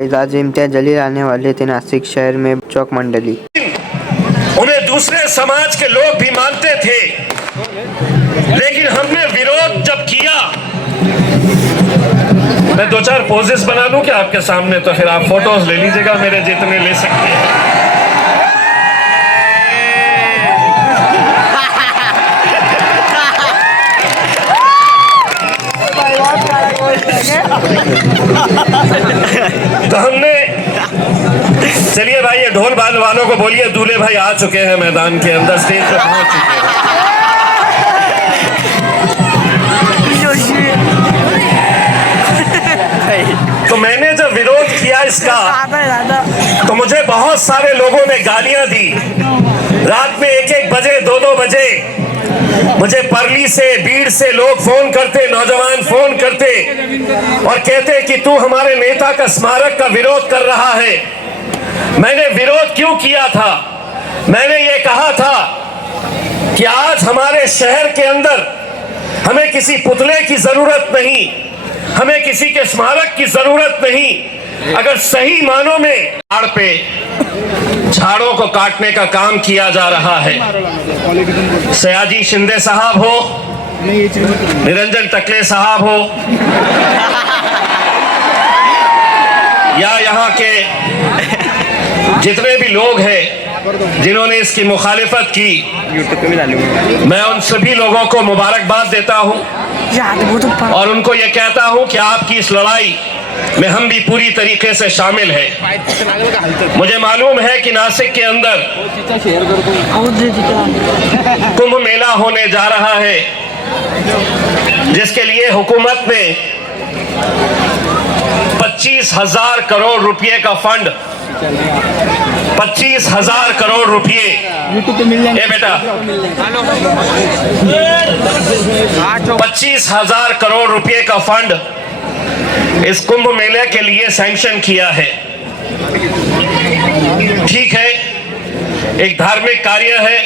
आज इम्तियाज जलील आने वाले थे नासिक शहर में चौक मंडली। उन्हें दूसरे समाज के लोग भी मानते थे, लेकिन हमने विरोध जब किया। मैं दो चार पोजेस बना दूं क्या आपके सामने, तो फिर आप फोटोज ले लीजिएगा, मेरे जितने ले सकते हैं। तो हमने, चलिए भाई ये ढोल बांध वालों को बोलिए दूल्हे भाई आ चुके हैं मैदान के अंदर, स्टेज पे पहुंच चुके हैं। तो मैंने जब विरोध किया इसका, तो मुझे बहुत सारे लोगों ने गालियां दी। रात में 1-1 बजे 2-2 बजे मुझे परली से, बीड़ से लोग फोन करते, नौजवान फोन करते और कहते कि तू हमारे नेता का स्मारक का विरोध कर रहा है। मैंने विरोध क्यों किया था? मैंने ये कहा था कि आज हमारे शहर के अंदर हमें किसी पुतले की जरूरत नहीं, हमें किसी के स्मारक की जरूरत नहीं। अगर सही मानों में झाड़ पे झाड़ों को काटने का काम किया जा रहा है, सयाजी शिंदे साहब हो, निरंजन टकले साहब हो, या यहाँ के जितने भी लोग हैं जिन्होंने इसकी मुखालिफत की, मैं उन सभी लोगों को मुबारकबाद देता हूँ और उनको ये कहता हूँ कि आपकी इस लड़ाई में हम भी पूरी तरीके से शामिल हैं। मुझे मालूम है कि नासिक के अंदर कुंभ मेला होने जा रहा है, जिसके लिए हुकूमत ने 25,000 करोड़ रुपए का फंड, 25,000 करोड़ रुपए, ए बेटा 25,000 करोड़ रुपए का फंड इस कुंभ मेले के लिए सैंक्शन किया है। ठीक है, एक धार्मिक कार्य है,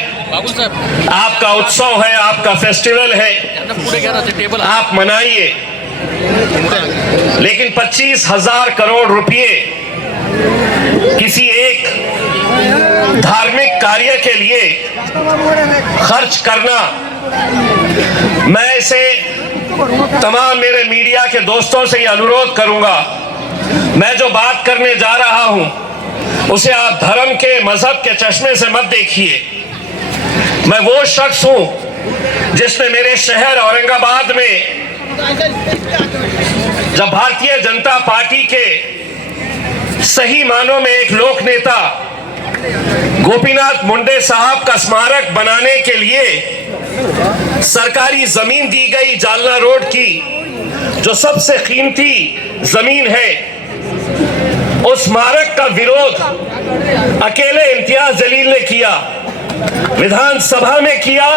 आपका उत्सव है, आपका फेस्टिवल है, आप मनाइए, लेकिन 25,000 करोड़ रुपए किसी एक धार्मिक कार्य के लिए खर्च करना, मैं इसे तमाम मेरे मीडिया के दोस्तों से ये अनुरोध करूंगा। मैं जो बात करने जा रहा हूं उसे आप धर्म के, मजहब के चश्मे से मत देखिए। मैं वो शख्स हूं जिसने मेरे शहर औरंगाबाद में जब भारतीय जनता पार्टी के सही मानों में एक लोक नेता गोपीनाथ मुंडे साहब का स्मारक बनाने के लिए सरकारी जमीन दी गई, जालना रोड की, जो सबसे कीमती जमीन है, उस स्मारक का विरोध अकेले इम्तियाज जलील ने किया, विधानसभा में किया,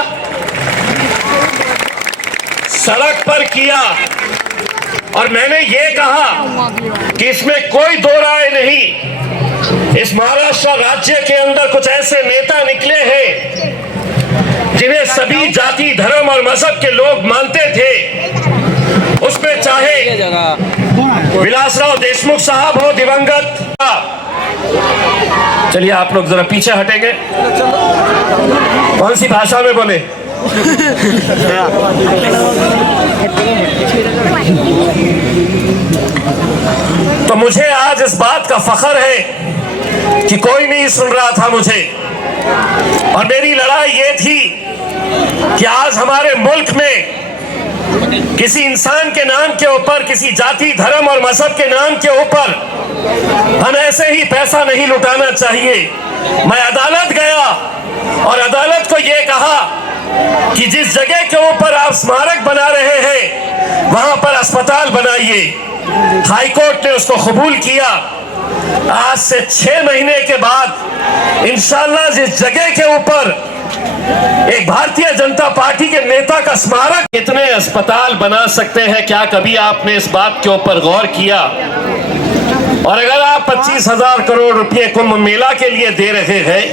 सड़क पर किया। और मैंने ये कहा कि इसमें कोई दो राय नहीं, इस महाराष्ट्र राज्य के अंदर कुछ ऐसे नेता निकले हैं जिन्हें सभी जाति, धर्म और मजहब के लोग मानते थे। उसमें चाहे विलासराव देशमुख साहब हो, दिवंगत। चलिए आप लोग जरा पीछे हटेंगे। कौन सी भाषा में बोले? तो मुझे आज इस बात का फख्र है कि कोई नहीं सुन रहा था मुझे, और मेरी लड़ाई ये थी कि आज हमारे मुल्क में किसी इंसान के नाम के ऊपर, किसी जाति, धर्म और मजहब के नाम के ऊपर हम ऐसे ही पैसा नहीं लुटाना चाहिए। मैं अदालत गया और अदालत को यह कहा कि जिस जगह के ऊपर आप स्मारक बना रहे हैं वहां पर अस्पताल बनाइए। हाई कोर्ट ने उसको कबूल किया। आज से 6 महीने के बाद इंशाअल्लाह जिस जगह के ऊपर एक भारतीय जनता पार्टी के नेता का स्मारक, कितने अस्पताल बना सकते हैं? क्या कभी आपने इस बात के ऊपर गौर किया? और अगर आप 25,000 करोड़ रुपए कुंभ मेला के लिए दे रहे हैं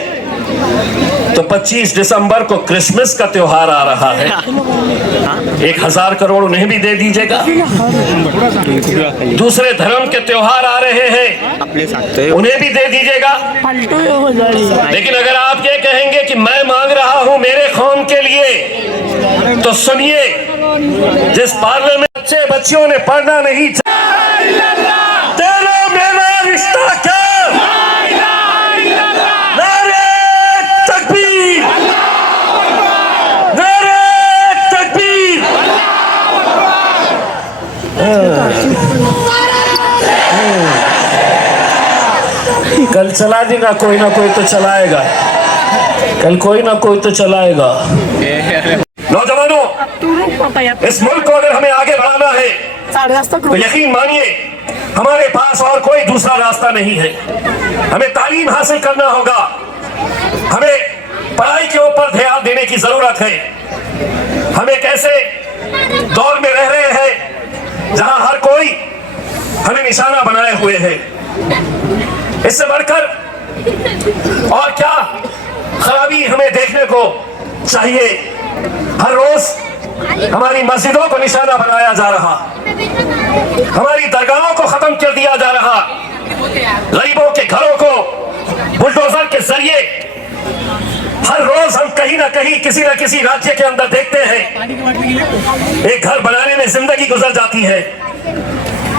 तो तो 25 दिसंबर को क्रिसमस का त्योहार आ रहा है, 1000 करोड़ उन्हें भी दे दीजिएगा। दूसरे धर्म के त्योहार आ रहे हैं, उन्हें भी दे दीजिएगा। लेकिन अगर आप ये कहेंगे कि मैं मांग रहा हूं मेरे कौम के लिए, तो सुनिए, जिस पार्लियामेंट बच्चे बच्चियों ने पढ़ना नहीं तेरा मेरा रिश्ता क्या, कल चला देगा कोई ना कोई तो चलाएगा, कल कोई ना कोई तो चलाएगा। नौजवानों, इस मुल्क को अगर हमें आगे बढ़ाना है तो यकीन मानिए हमारे पास और कोई दूसरा रास्ता नहीं है। हमें तालीम हासिल करना होगा, हमें पढ़ाई के ऊपर ध्यान देने की जरूरत है। हम एक ऐसे दौर में रह रहे हैं जहां हर कोई हमें निशाना बनाए हुए है। इससे बढ़कर और क्या खराबी हमें देखने को चाहिए। हर रोज हमारी मस्जिदों को निशाना बनाया जा रहा, हमारी दरगाहों को खत्म कर दिया जा रहा, गरीबों के घरों को बुलडोजर के जरिए हर रोज हम कहीं ना कहीं किसी न किसी राज्य के अंदर देखते हैं एक घर बनाने में जिंदगी गुजर जाती है,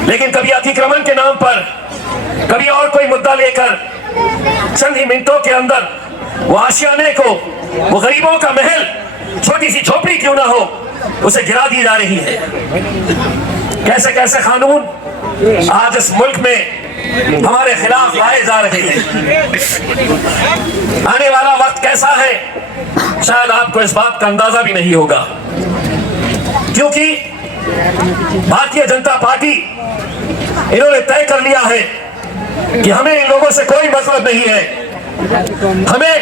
लेकिन कभी अतिक्रमण के नाम पर, कभी और कोई मुद्दा लेकर चंद ही मिनटों के अंदर वो आशियाने को, वो गरीबों का महल, छोटी सी झोपड़ी क्यों ना हो, उसे गिरा दी जा रही है। कैसे कैसे कानून आज इस मुल्क में हमारे खिलाफ लाए जा रहे हैं। आने वाला वक्त कैसा है शायद आपको इस बात का अंदाजा भी नहीं होगा, क्योंकि भारतीय जनता पार्टी इन्होंने तय कर लिया है कि हमें इन लोगों से कोई मतलब नहीं है, हमें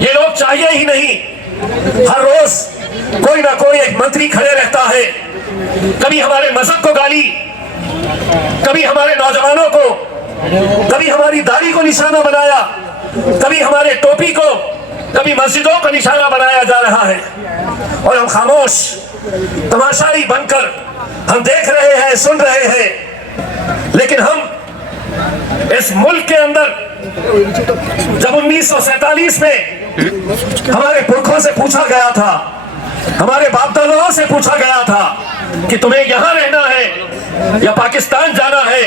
ये लोग चाहिए ही नहीं। हर रोज कोई ना कोई एक मंत्री खड़े रहता है, कभी हमारे मजहब को गाली, कभी हमारे नौजवानों को, कभी हमारी दाढ़ी को निशाना बनाया, कभी हमारे टोपी को, कभी मस्जिदों को निशाना बनाया जा रहा है, और हम खामोश तमाशाई बनकर हम देख रहे हैं, सुन रहे हैं। लेकिन हम इस मुल्क के अंदर जब 1947 में हमारे पुरखों से पूछा गया था, हमारे बाप दादाओं से पूछा गया था कि तुम्हें यहां रहना है या पाकिस्तान जाना है,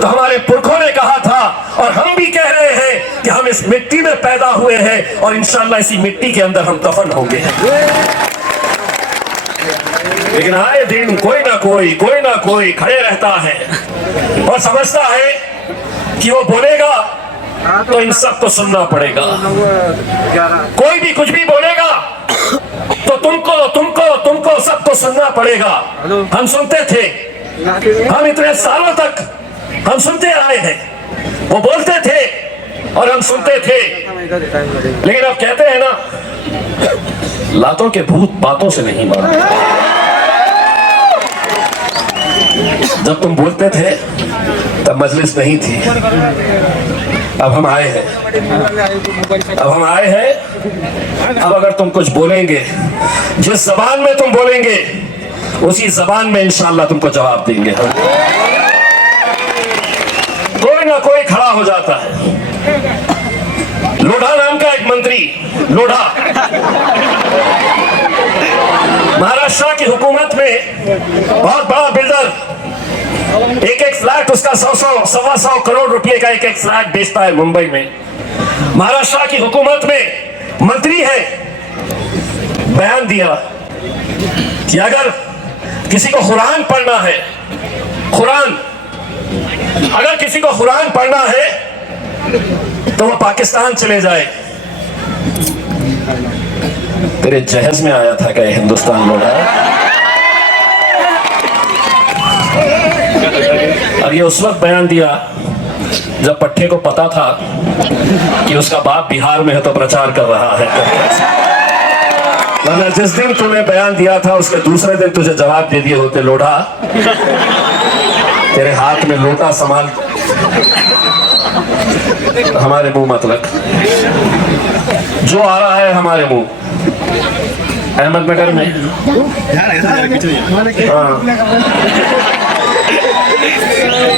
तो हमारे पुरखों ने कहा था, और हम भी कह रहे हैं कि हम इस मिट्टी में पैदा हुए हैं और इंशाअल्लाह इसी मिट्टी के अंदर हम दफन होंगे। लेकिन आए दिन कोई ना कोई खड़े रहता है और समझता है कि वो बोलेगा तो इन सबको सुनना पड़ेगा। कोई भी कुछ भी बोलेगा तो तुमको सबको सुनना पड़ेगा। हम सुनते थे, हम इतने सालों तक हम सुनते आए हैं, वो बोलते थे और हम सुनते थे। लेकिन अब कहते हैं ना, लातों के भूत बातों से नहीं मारते। जब तुम बोलते थे तब मजलिस नहीं थी, अब हम आए हैं, अब अगर तुम कुछ बोलेंगे, जिस जबान में तुम बोलेंगे उसी जबान में इंशाअल्लाह तुमको जवाब देंगे। कोई ना कोई खड़ा हो जाता है। लोढ़ा नाम का एक मंत्री, लोढ़ा, महाराष्ट्र की हुकूमत में बहुत बड़ा बिल्डर, एक फ्लैट उसका 100-125 करोड़ रुपए का एक फ्लैट बेचता है मुंबई में। महाराष्ट्र की हुकूमत में मंत्री है, बयान दिया कि अगर किसी को कुरान पढ़ना है, अगर किसी को कुरान पढ़ना है तो वो पाकिस्तान चले जाए। तेरे जहज में आया था क्या हिंदुस्तान लोग? अब ये उस वक्त बयान दिया जब पट्टे को पता था कि उसका बाप बिहार में है तो प्रचार कर रहा है। वरना जिस दिन तूने बयान दिया था उसके दूसरे दिन तुझे जवाब दे दिए होते, लोढ़ा तेरे हाथ में लोटा संभाल। हमारे मुंह मत रख। जो आ रहा है हमारे मुंह, अहमदनगर में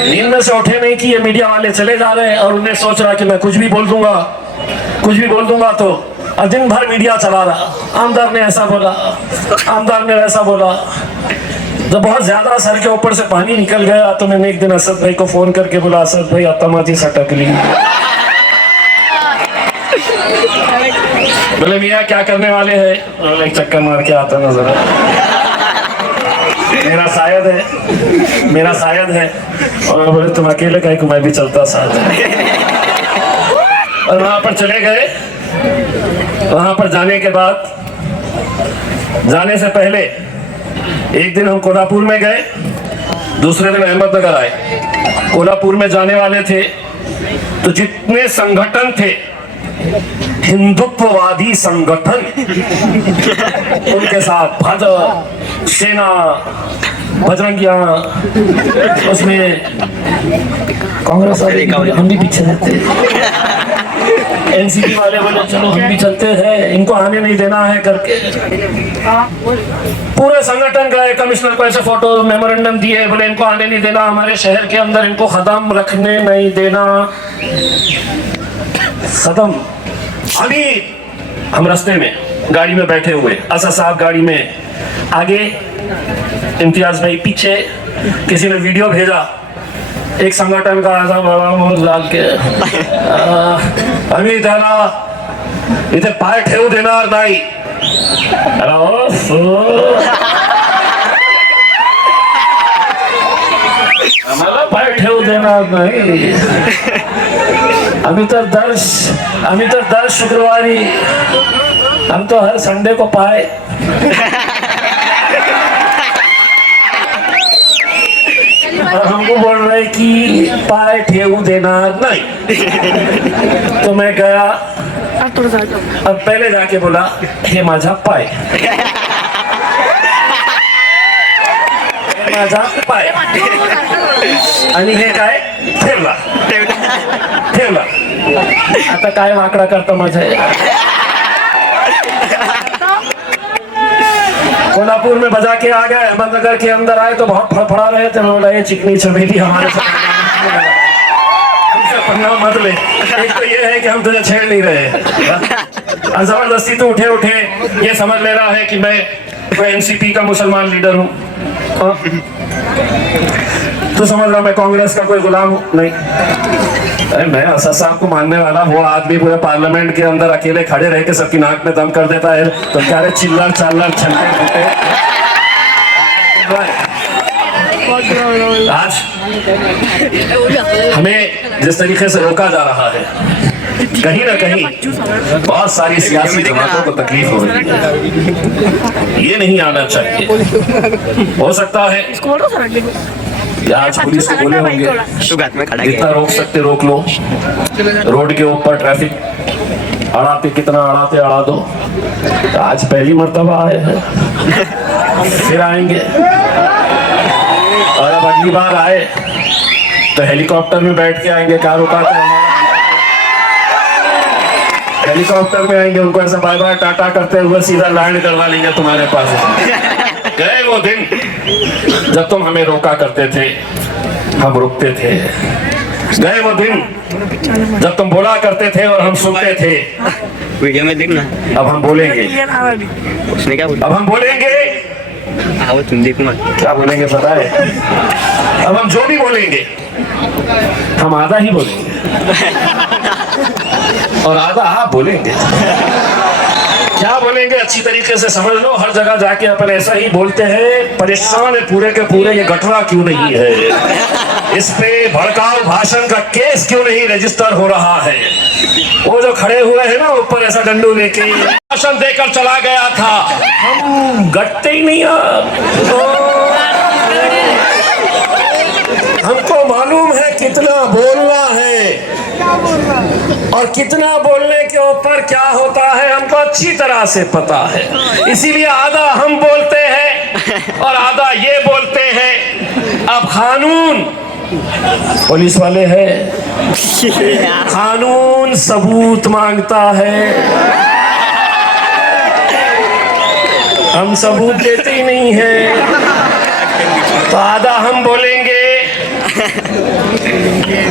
नींद में से उठे नहीं कि ये मीडिया वाले चले जा रहे हैं और उन्हें सोच रहा कि मैं कुछ भी बोल दूंगा तो, और दिन भर मीडिया चला रहा, आमदार ने ऐसा बोला, आमदार ने वैसा बोला। जब बहुत ज्यादा सर के ऊपर से पानी निकल गया तो मैंने एक दिन असद भाई को फोन करके बोला, असद भाई अतमाजी सटक ली। बोले मियाँ क्या करने वाले हैं? एक चक्कर मार के आता ना जरा, मेरा शायद है। और बोले तुम अकेले कहीं, मैं भी चलता साथ। और वहां पर चले गए। वहां पर जाने के बाद, जाने से पहले एक दिन हम कोल्हापुर में गए, दूसरे दिन अहमदनगर आए। कोल्हापुर में जाने वाले थे तो जितने संगठन थे, हिंदुत्ववादी संगठन, उनके साथ भाजपा, सेना, बजरंगिया, उसमें कांग्रेस वाले हम भी पीछे रहते, एनसीपी वाले बोले चलो हम भी चलते हैं, इनको आने नहीं देना है करके पूरे संगठन गए। कमिश्नर को ऐसे फोटो मेमोरेंडम दिए, बोले इनको आने नहीं देना, हमारे शहर के अंदर इनको खत्म रखने नहीं देना, खत्म। अभी हम रास्ते में गाड़ी में बैठे हुए, असद साहब गाड़ी में आगे, इम्तियाज भाई पीछे। किसी ने वीडियो भेजा, एक संगठन का लाल के अभी त्याला इथे पाय ठेवू देणार नाही। आम्हाला पाय ठेवू देणार नाही। आम्ही तर दर शुक्रवारी, हम तो हर संडे को पाए। और हमको बोल रहे कि पाय ठेवू देना नहीं। तो मैं गया, अब पहले जाके बोला हे माझा पाय, हे माझा पाय, आणि हे काय ठेवला। आता काय वाकडा करतो माझे। कोल्हापुर में बजा के आ गए, अहमदनगर के अंदर आए तो बहुत फड़फड़ा रहे थे। बोला ये चिकनी चमेली हमारे साथ हमसे पंगा मत ले। एक तो ये है कि हम तुझे छेड़ नहीं रहे, और जबरदस्ती तो उठे ये समझ ले रहा है कि मैं कोई एनसीपी का मुसलमान लीडर हूँ। तो समझ रहा मैं कांग्रेस का कोई गुलाम हूँ? नहीं। अरे मैं असद साहब को मानने वाला वो आदमी पूरे पार्लियामेंट के अंदर अकेले खड़े रह के सबकी नाक में दम कर देता है, तो क्या रे चिल्लर चालर छलते फूटे। आज हमें जिस तरीके से रोका जा रहा है, कहीं ना कहीं बहुत सारी सियासी जमातों को तकलीफ हो रही है। ये नहीं आना चाहिए। हो सकता है आज पुलिस को बोले होंगे जितना रोक सकते रोक लो, रोड के ऊपर ट्रैफिक अड़ाते कितना अड़ा दो। तो आज पहली मर्तबा आए हैं, फिर आएंगे, और अब अगली बार आए तो हेलीकॉप्टर में बैठ के आएंगे। क्या रुका था, हेलीकॉप्टर में आएंगे, उनको ऐसा बाय बाय टाटा करते हुए सीधा लैंड करवा लेंगे तुम्हारे पास। गए वो दिन जब तुम हमें रोका करते थे, हम रुकते थे। गए वो दिन जब तुम बोला करते थे और हम सुनते थे। वीडियो में देखना। अब हम बोलेंगे, उसने क्या बोला? अब हम बोलेंगे। आओ तुम देखो क्या बोलेंगे पता है? अब हम जो भी बोलेंगे हम आधा ही बोलेंगे और आधा आप बोलेंगे। क्या बोलेंगे अच्छी तरीके से समझ लो। हर जगह जाके अपन ऐसा ही बोलते हैं, परेशान है पूरे के पूरे, ये गठरा क्यों नहीं है, इस पे भड़काऊ भाषण का केस क्यों नहीं रजिस्टर हो रहा है। वो जो खड़े हुए हैं ना ऊपर ऐसा डंडू लेके भाषण देकर चला गया था, हम गटते ही नहीं। हमको मालूम है कितना बोलना है और कितना बोलने के ऊपर क्या होता है, हमको अच्छी तरह से पता है। इसीलिए आधा हम बोलते हैं और आधा ये बोलते हैं। अब कानून पुलिस वाले हैं, कानून सबूत मांगता है, हम सबूत देते ही नहीं है, तो आधा हम बोलेंगे।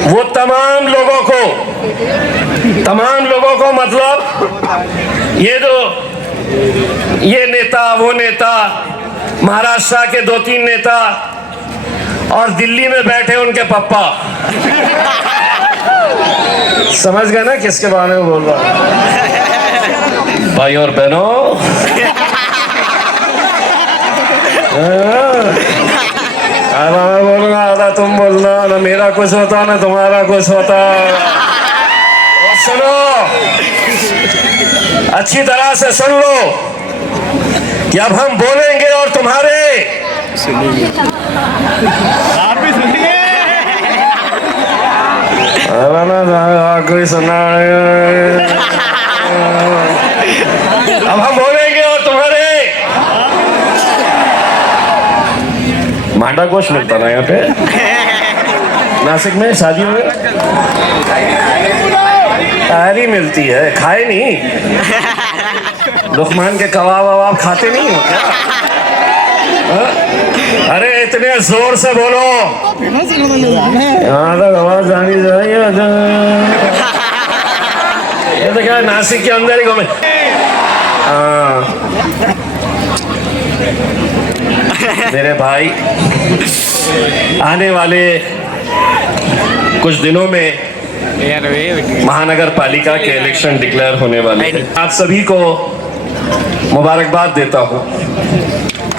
वो तमाम लोगों को मतलब ये नेता, वो नेता, महाराष्ट्र के 2-3 नेता और दिल्ली में बैठे उनके पप्पा, समझ गए ना किसके बारे में बोल रहा हूं? भाई और बहनों, मैं बोलूंगा आधा तुम बोलना, ना मेरा कुछ होता ना तुम्हारा कुछ होता। और सुनो, अच्छी तरह से सुन लो कि अब हम बोलेंगे और तुम्हारे कोई सुना, अब हम बोलेंगे और तुम्हारे मांडा गोश्त मिलता ना यहाँ पे नासिक में शादियों में, तारी मिलती है, खाए नहीं? लुकमान के कबाब वबाब खाते नहीं हो क्या? अरे इतने जोर से बोलो, यहाँ तक आवाज आनी चाहिए। ये तो क्या नासिक के अंदर ही घूमे। मेरे भाई, आने वाले कुछ दिनों में महानगर पालिका के इलेक्शन डिक्लेयर होने वाले हैं। आप सभी को मुबारकबाद देता हूँ।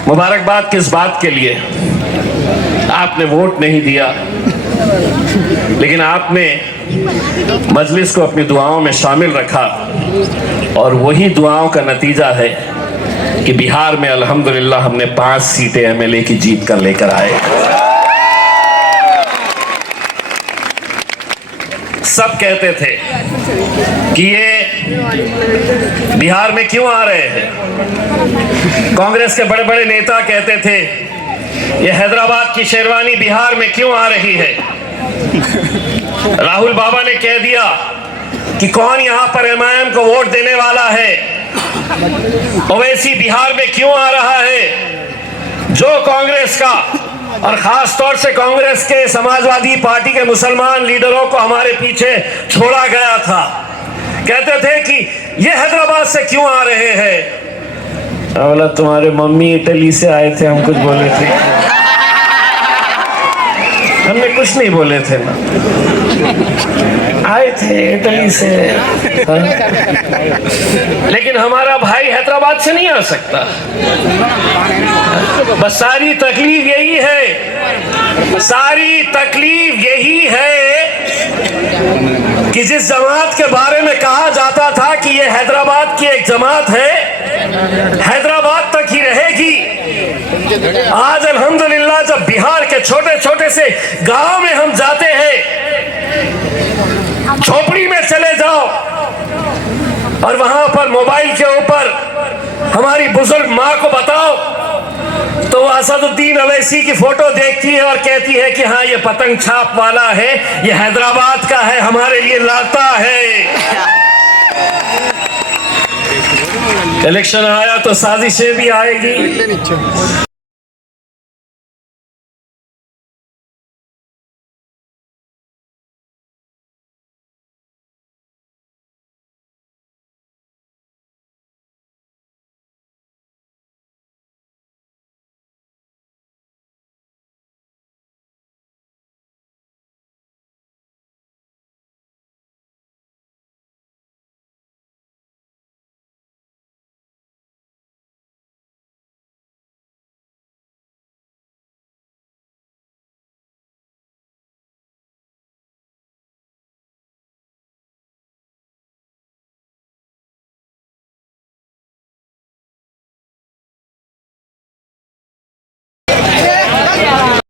मुबारकबाद किस बात के लिए? आपने वोट नहीं दिया, लेकिन आपने मजलिस को अपनी दुआओं में शामिल रखा, और वही दुआओं का नतीजा है कि बिहार में अल्हम्दुलिल्लाह हमने 5 सीटें एमएलए की जीत कर लेकर आए। सब कहते थे कि ये बिहार में क्यों आ रहे हैं। कांग्रेस के बड़े बड़े नेता कहते थे ये हैदराबाद की शेरवानी बिहार में क्यों आ रही है। राहुल बाबा ने कह दिया कि कौन यहां पर एमआईएम को वोट देने वाला है। ओवैसी बिहार में क्यों आ रहा है। जो कांग्रेस का और खास तौर से कांग्रेस के समाजवादी पार्टी के मुसलमान लीडरों को हमारे पीछे छोड़ा गया था, कहते थे कि ये हैदराबाद से क्यों आ रहे हैं। बोला तुम्हारे मम्मी इटली से आए थे, हम कुछ बोले थे? हमने कुछ नहीं बोले थे ना, आए थे इटली से। लेकिन हमारा भाई हैदराबाद से नहीं आ सकता। बस सारी तकलीफ यही है, सारी तकलीफ यही है कि जिस जमात के बारे में कहा जाता था कि ये हैदराबाद की एक जमात है, हैदराबाद तक ही रहेगी, आज अल्हम्दुलिल्लाह जब बिहार के छोटे छोटे से गांव में हम जाते हैं, झोपड़ी में चले जाओ और वहां पर मोबाइल के ऊपर हमारी बुजुर्ग माँ को बताओ तो असदुद्दीन अवैसी की फोटो देखती है और कहती है कि हाँ ये पतंग छाप वाला है, ये हैदराबाद का है, हमारे लिए लाता है। इलेक्शन आया तो साजिशें भी आएगी।